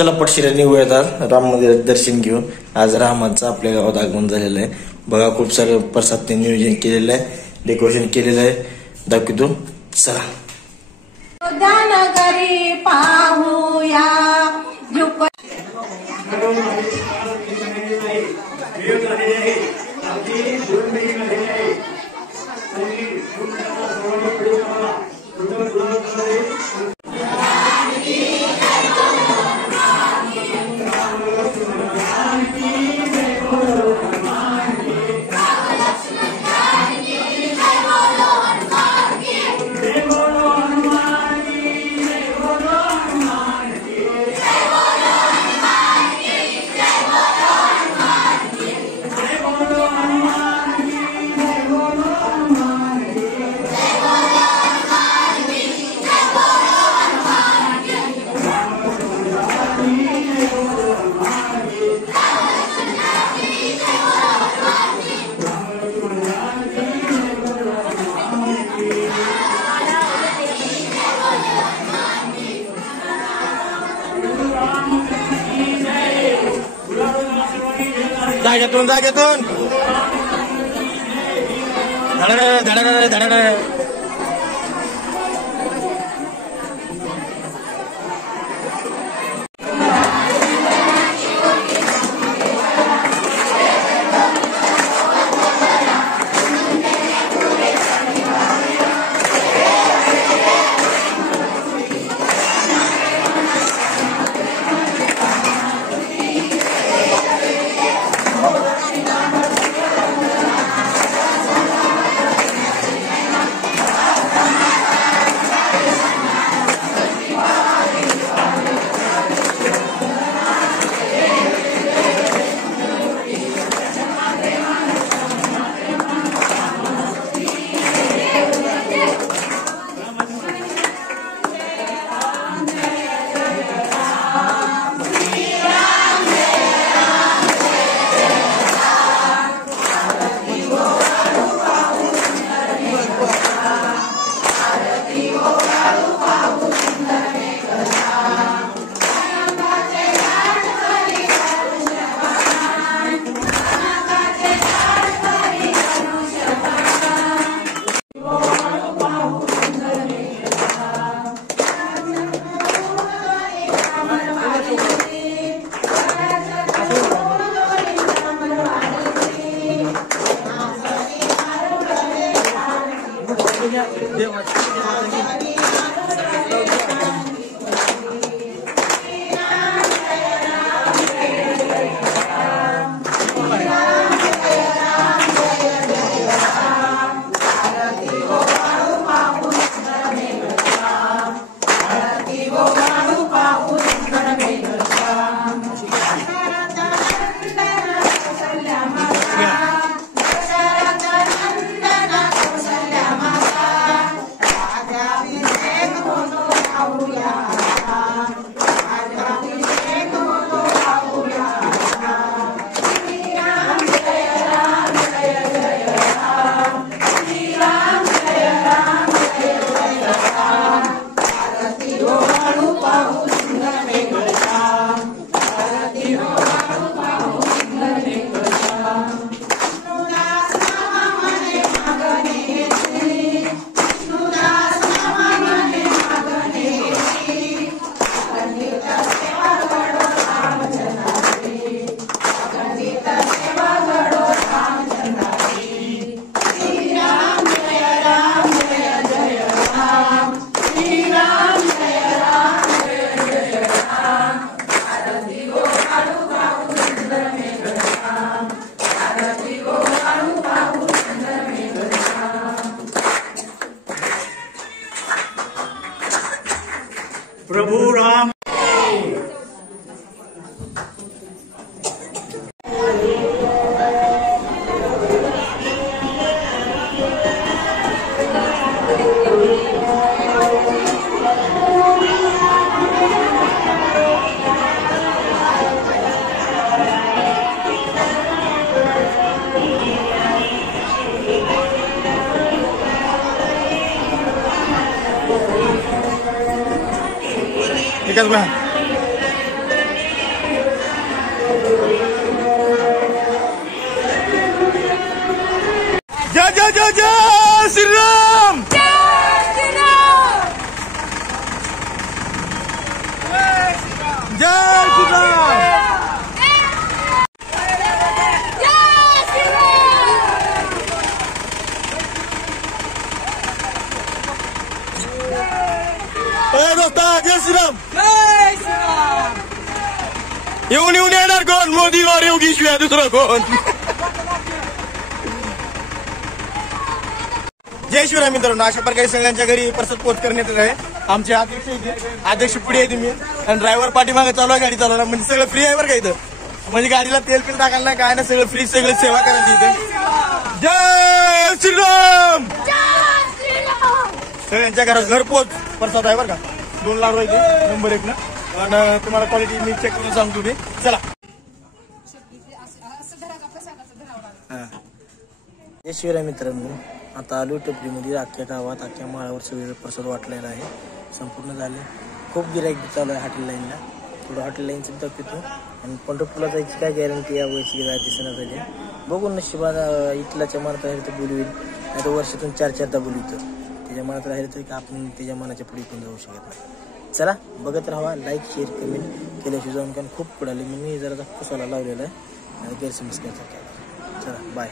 चला पटशिरा निघूया राम मंदिरात दर्शन घेऊ. आज रामाचं आपल्या गावात आगमन झालेलं आहे. बघा खूप सारे प्रसादने नियोजन केलेलं आहे, डेकोरेशन केलेलं आहे, दाखवतो चला. नगरी पाहूया जाग्यातून धडा प्रभु राम Because जय श्रीराम. जय श्रीराम. दोस्ता जय श्रीराम. येऊन येऊन येणार कोण? मोदी और योगी शिवाय दुसरं कोण? जय शिवराम मित्रांनो. अशा प्रकारे सगळ्यांच्या घरी प्रसाद पोच करण्यात येत आहे. आमचे अध्यक्ष पुढे आहे तुम्ही आणि ड्रायव्हर पाठीमागे चालू आहे गाडी चालवला. म्हणजे सगळं फ्री आहे बरं का इथं. म्हणजे गाडीला तेल टाकायला नाही काय ना, सगळं फ्री, सगळं सेवा करायची इथे. जय श्रीराम. सगळ्यांच्या घरात घरपोच प्रसाद आहे बरं का. 2 लाख रुपये नंबर 1 ना. आणि तुम्हाला क्वालिटी मी चेक करून सांगतो मी. चला. जय शिवराय मित्रांनो. आता आलो टपरीमध्ये. अख्ख्या गावात अख्ख्या माळावर सगळं प्रसाद वाटलेला आहे. संपूर्ण झाले. खूप गिराईक चालू आहे हॉटेल लाईनला. थोडं हॉटेल लाईनचं दाखवतो. आणि पंढरपूरला जायची काय गॅरंटी या वयची दिसणार झाली. बघून नशिबाला इथलाच्या मनात राहील तर बोलू होईल, नाही तर वर्षातून 4-4दा बोलू. त्याच्या मनात राहिलं तर आपण त्याच्या मनाच्या पुढे पण जाऊ शकत नाही. चला बघत राहा. लाईक शेअर कमेंट केल्याशिवाय जाऊन कारण खूप पुढाले. मी जरा पुसायला लावलेला आहे आणि गैरसमज करायचा. चला बाय.